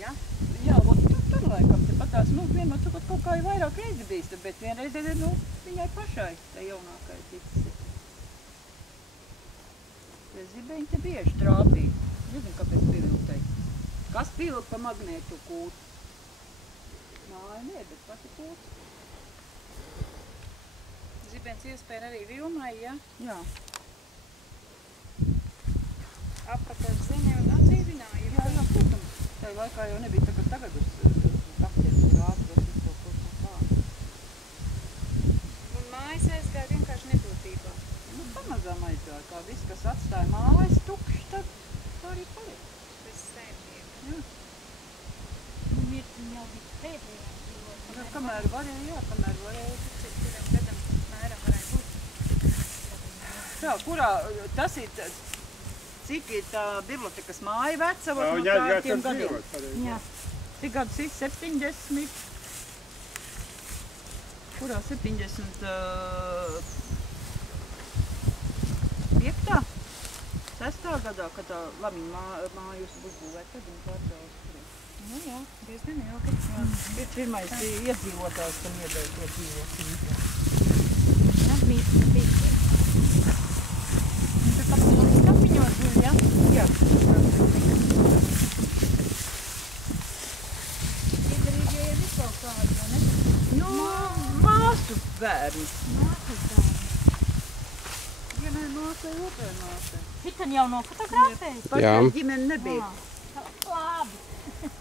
ja? Jā, tur laikam, tepatās, vienmēr sakot, kaut kā ir vairāk reizi bijis, bet vienreiz, viņai pašai, tā jaunākai ticis. Tie zibeņi te bieži trāpīja. Nezinu, kāpēc pievilktei. Kas pievilk pa magnētu kūtu? Māja, nē, bet pati kūta. Zibens iespēja arī vilmai, ja? Jā. Apakaļ ziņa un atdzīvināja. Jā, protams. Tai laikā jau nebija tagad uz kaftiem rāptos, uz to kaut kā. Un mājas aizgāja vienkārši nebūtībā. Pamazām aizgāja, kā viss, kas atstāja mājas tukšs, tad tā arī paliek. Bez saimnieka. Jā. Mirtiņ jau bija pēdējā dzīvot. Kamēr varēja, Cik kuram gadam mēram varēja būt? Jā, kurā tas ir, cik ir tā bibliotekas māja veca, no Jā, tiem gadiem? Jā. Cik gadus ir? 70? Kurā 75. 6. gadā, kad tā Lamiņa mājus uzbūvēt, tad viņa pārcēlās turien. Nu jā, diezgan jauki. Ir pirmais iedzīvotājs, kam iedēļ to dzīvot. Jā, mītne bija. Un tā kapņos guļ, ja? Jā. Iedarīgie ir vispār kādi, vai ne? Nu, māsu bērni. Māsas bērni. Vienai māsai, otrai māsai. Šitan jau nofotografēji? Pašai ģimene nebija. Labi.